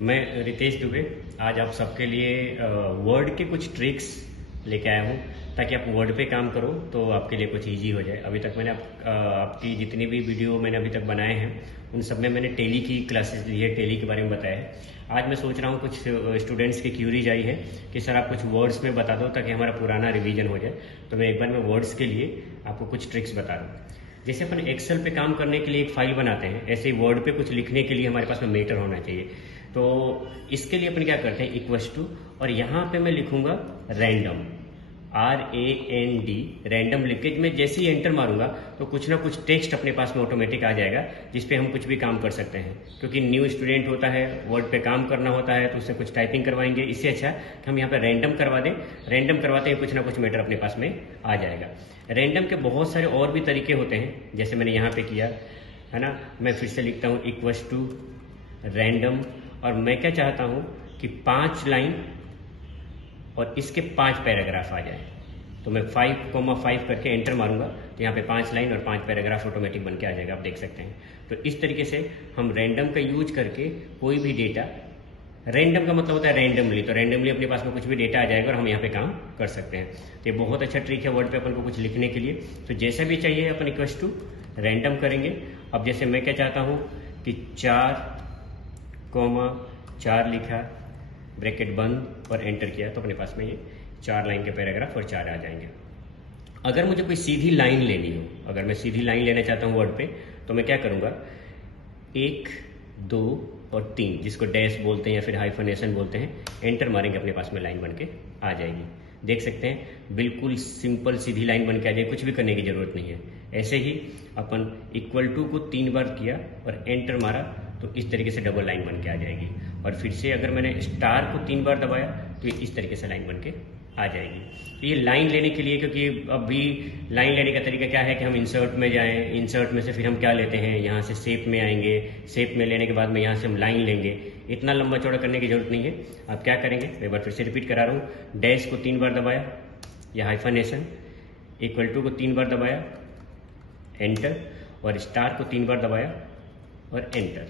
मैं रितेश दुबे आज आप सबके लिए वर्ड के कुछ ट्रिक्स लेके आया हूँ ताकि आप वर्ड पे काम करो तो आपके लिए कुछ इजी हो जाए। अभी तक मैंने आपकी जितनी भी वीडियो मैंने अभी तक बनाए हैं उन सब में मैंने टेली की क्लासेस ली है, टेली के बारे में बताया है। आज मैं सोच रहा हूँ कुछ स्टूडेंट्स की क्यूरीज आई है कि सर आप कुछ वर्ड्स में बता दो ताकि हमारा पुराना रिवीजन हो जाए। तो मैं एक बार मैं वर्ड्स के लिए आपको कुछ ट्रिक्स बता रहा हूँ। जैसे अपन एक्सेल पे काम करने के लिए एक फाइल बनाते हैं, ऐसे ही वर्ड पे कुछ लिखने के लिए हमारे पास में मेटर होना चाहिए। तो इसके लिए अपन क्या करते हैं, इक्वल्स टू, और यहाँ पे मैं लिखूंगा रैंडम, RAND, रैंडम लिख के मैं जैसे ही एंटर मारूंगा तो कुछ ना कुछ टेक्स्ट अपने पास में ऑटोमेटिक आ जाएगा जिसपे हम कुछ भी काम कर सकते हैं। क्योंकि न्यू स्टूडेंट होता है, वर्ड पे काम करना होता है तो उससे कुछ टाइपिंग करवाएंगे, इससे अच्छा कि हम यहाँ पे रैंडम करवा दें। रैंडम करवाते हैं कुछ ना कुछ मैटर अपने पास में आ जाएगा। रैंडम के बहुत सारे और भी तरीके होते हैं, जैसे मैंने यहाँ पे किया है ना। मैं फिर से लिखता हूँ इक्वल्स टू रैंडम, और मैं क्या चाहता हूँ कि 5 लाइन और इसके 5 पैराग्राफ आ जाए। तो मैं 5,5 करके एंटर मारूंगा तो यहाँ पे 5 लाइन और 5 पैराग्राफ ऑटोमेटिक बन के आ जाएगा, आप देख सकते हैं। तो इस तरीके से हम रैंडम का यूज करके कोई भी डेटा, रैंडम का मतलब होता है रैंडमली, तो रैंडमली अपने पास में कुछ भी डेटा आ जाएगा और हम यहाँ पे काम कर सकते हैं। तो ये बहुत अच्छा ट्रिक है वर्ड पे अपन को कुछ लिखने के लिए। तो जैसा भी चाहिए अपन इक्वल्स टू रैंडम करेंगे। अब जैसे मैं क्या चाहता हूँ कि 4,4 लिखा, ब्रैकेट बंद और एंटर किया तो अपने पास में ये 4 लाइन के पैराग्राफ और 4 आ जाएंगे। अगर मुझे कोई सीधी लाइन लेनी हो, अगर मैं सीधी लाइन लेना चाहता हूँ वर्ड पे, तो मैं क्या करूँगा, 1, 2 और 3, जिसको डैश बोलते हैं या फिर हाइफनेशन बोलते हैं, एंटर मारेंगे अपने पास में लाइन बन के आ जाएगी। देख सकते हैं बिल्कुल सिंपल सीधी लाइन बन के आ जाएगी, कुछ भी करने की जरूरत नहीं है। ऐसे ही अपन इक्वल टू को 3 बार किया और एंटर मारा तो इस तरीके से डबल लाइन बन के आ जाएगी। और फिर से अगर मैंने स्टार को 3 बार दबाया तो इस तरीके से लाइन बन के आ जाएगी। तो ये लाइन लेने के लिए, क्योंकि अभी लाइन लेने का तरीका क्या है कि हम इंसर्ट में जाएं, इंसर्ट में से फिर हम क्या लेते हैं, यहाँ से शेप में आएंगे, शेप में लेने के बाद में यहाँ से हम लाइन लेंगे। इतना लंबा चौड़ा करने की जरूरत नहीं है। आप क्या करेंगे, एक बार फिर से रिपीट करा रहा हूँ, डैश को 3 बार दबाया या हाइफनेशन, इक्वल टू को 3 बार दबाया एंटर, और स्टार को 3 बार दबाया और एंटर।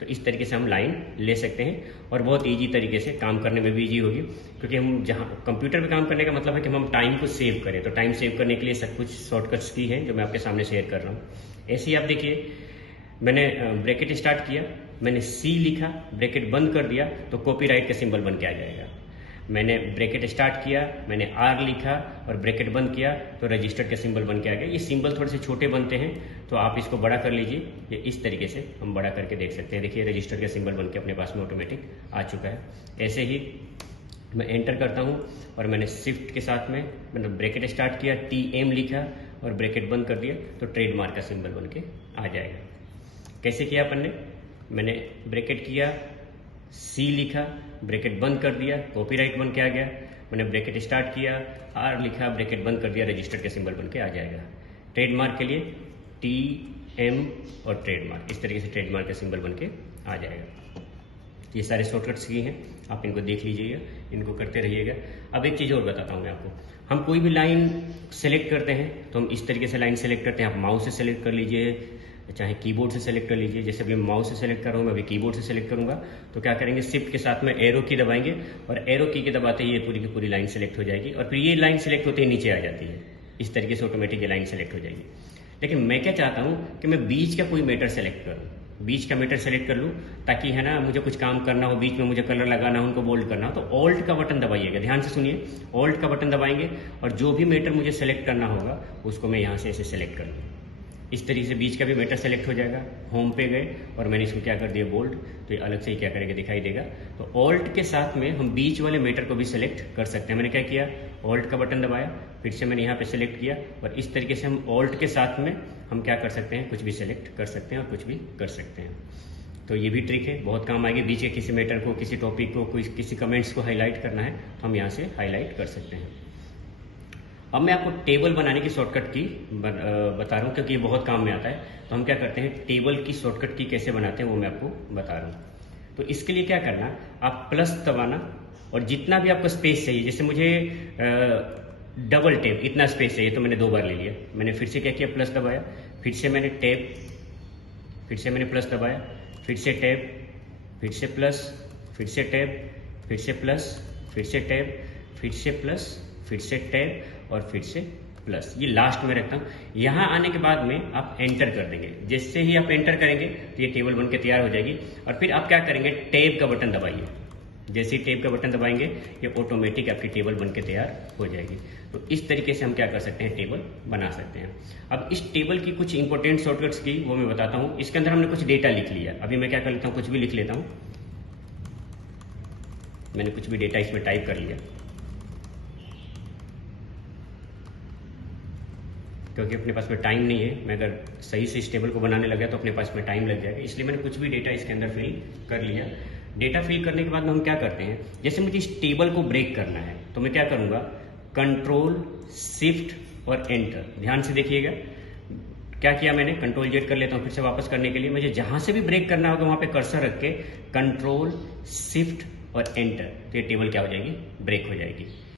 तो इस तरीके से हम लाइन ले सकते हैं और बहुत इजी तरीके से काम करने में भी इजी होगी। क्योंकि हम जहाँ कंप्यूटर पे काम करने का मतलब है कि हम टाइम को सेव करें, तो टाइम सेव करने के लिए सब कुछ शॉर्टकट्स की है जो मैं आपके सामने शेयर कर रहा हूँ। ऐसे ही आप देखिए, मैंने ब्रैकेट स्टार्ट किया, मैंने C लिखा, ब्रैकेट बंद कर दिया तो कॉपीराइट का सिंबल बन के आ जाएगा। मैंने ब्रैकेट स्टार्ट किया, मैंने R लिखा और ब्रैकेट बंद किया तो रजिस्टर्ड का सिंबल बन के आ गया। ये सिंबल थोड़े से छोटे बनते हैं तो आप इसको बड़ा कर लीजिए। ये इस तरीके से हम बड़ा करके देख सकते हैं। देखिए रजिस्टर का सिंबल बन के अपने पास में ऑटोमेटिक आ चुका है। ऐसे ही मैं एंटर करता हूँ और मैंने शिफ्ट के साथ में मैंने ब्रैकेट स्टार्ट किया, TM लिखा और ब्रैकेट बंद कर दिया तो ट्रेडमार्क का सिंबल बन के आ जाएगा। कैसे किया अपन ने, मैंने ब्रैकेट किया, C लिखा, ब्रैकेट बंद कर दिया, कॉपीराइट बन के आ गया। मैंने ब्रैकेट स्टार्ट किया, R लिखा, ब्रैकेट बंद कर दिया, रजिस्टर्ड का सिंबल बन के आ जाएगा। ट्रेडमार्क के लिए TM और ट्रेडमार्क, इस तरीके से ट्रेडमार्क का सिंबल बन के आ जाएगा। ये सारे शॉर्टकट्स की हैं, आप इनको देख लीजिएगा, इनको करते रहिएगा। अब एक चीज़ और बताता हूँ मैं आपको, हम कोई भी लाइन सेलेक्ट करते हैं तो हम इस तरीके से लाइन सेलेक्ट करते हैं। आप माउस से सेलेक्ट कर लीजिए, चाहे कीबोर्ड से सेलेक्ट कर लीजिए। जैसे अभी माउस से सेलेक्ट कर रहा हूँ, मैं अभी कीबोर्ड से सेलेक्ट करूंगा तो क्या करेंगे, शिफ्ट के साथ में एरो की दबाएंगे और एरो की के दबाते ही ये पूरी की पूरी लाइन सेलेक्ट हो जाएगी और फिर ये लाइन सेलेक्ट होते ही नीचे आ जाती है। इस तरीके से ऑटोमेटिक ये लाइन सेलेक्ट हो जाएगी। लेकिन मैं क्या चाहता हूँ कि मैं बीच का कोई मैटर सेलेक्ट करूँ, बीच का मैटर सेलेक्ट कर लूँ ताकि है ना मुझे कुछ काम करना हो, बीच में मुझे कलर लगाना हो, उनको बोल्ड करना हो तो ऑल्ट का बटन दबाइएगा। ध्यान से सुनिए, ऑल्ट का बटन दबाएंगे और जो भी मैटर मुझे सेलेक्ट करना होगा उसको मैं यहाँ से ऐसे सेलेक्ट कर लूँ। इस तरीके से बीच का भी मैटर सेलेक्ट हो जाएगा। होम पे गए और मैंने इसको क्या कर दिया, बोल्ड, तो ये अलग से ही क्या करेंगे दिखाई देगा। तो ऑल्ट के साथ में हम बीच वाले मैटर को भी सेलेक्ट कर सकते हैं। मैंने क्या किया, ऑल्ट का बटन दबाया, फिर से मैंने यहाँ पे सेलेक्ट किया और इस तरीके से हम ऑल्ट के साथ में हम क्या कर सकते हैं, कुछ भी सेलेक्ट कर सकते हैं और कुछ भी कर सकते हैं। तो ये भी ट्रिक है, बहुत काम आएगी। बीच के किसी मैटर को, किसी टॉपिक को, किसी कमेंट्स को हाईलाइट करना है तो हम यहाँ से हाईलाइट कर सकते हैं। अब मैं आपको टेबल बनाने की शॉर्टकट की बता रहा हूँ क्योंकि ये बहुत काम में आता है। तो हम क्या करते हैं, टेबल की शॉर्टकट की कैसे बनाते हैं वो मैं आपको बता रहा हूँ। तो इसके लिए क्या करना, आप प्लस दबाना और जितना भी आपको स्पेस चाहिए, जैसे मुझे डबल टैप इतना स्पेस चाहिए तो मैंने 2 बार ले लिया। मैंने फिर से क्या किया, प्लस दबाया, फिर से मैंने टैप, फिर से मैंने प्लस दबाया, फिर से टैप, फिर से प्लस फिर से टैब, फिर से प्लस, फिर से टैब, फिर से प्लस, फिर से टैब और फिर से प्लस। ये लास्ट में रखता हूँ। यहाँ आने के बाद में आप एंटर कर देंगे। जैसे ही आप एंटर करेंगे तो ये टेबल बनके तैयार हो जाएगी। और फिर आप क्या करेंगे, टैब का बटन दबाइए। जैसे ही टैब का बटन दबाएंगे ये ऑटोमेटिक आपकी टेबल बनके तैयार हो जाएगी। तो इस तरीके से हम क्या कर सकते हैं, टेबल बना सकते हैं। अब इस टेबल की कुछ इंपॉर्टेंट शॉर्टकट्स की वो मैं बताता हूँ। इसके अंदर हमने कुछ डेटा लिख लिया। अभी मैं क्या कर लेता हूँ, कुछ भी लिख लेता हूँ। मैंने कुछ भी डेटा इसमें टाइप कर लिया, क्योंकि अपने पास में टाइम नहीं है। मैं अगर सही से इस टेबल को बनाने लगा तो अपने पास में टाइम लग जाएगा, इसलिए मैंने कुछ भी डेटा इसके अंदर फिल कर लिया। डेटा फिल करने के बाद में हम क्या करते हैं, जैसे मुझे इस टेबल को ब्रेक करना है तो मैं क्या करूंगा, कंट्रोल शिफ्ट और एंटर। ध्यान से देखिएगा क्या किया मैंने, कंट्रोल जेड कर लेता हूँ फिर से वापस करने के लिए। मुझे जहां से भी ब्रेक करना होगा वहां पे कर्सर रख के कंट्रोल शिफ्ट और एंटर, तो ये टेबल क्या हो जाएगी, ब्रेक हो जाएगी।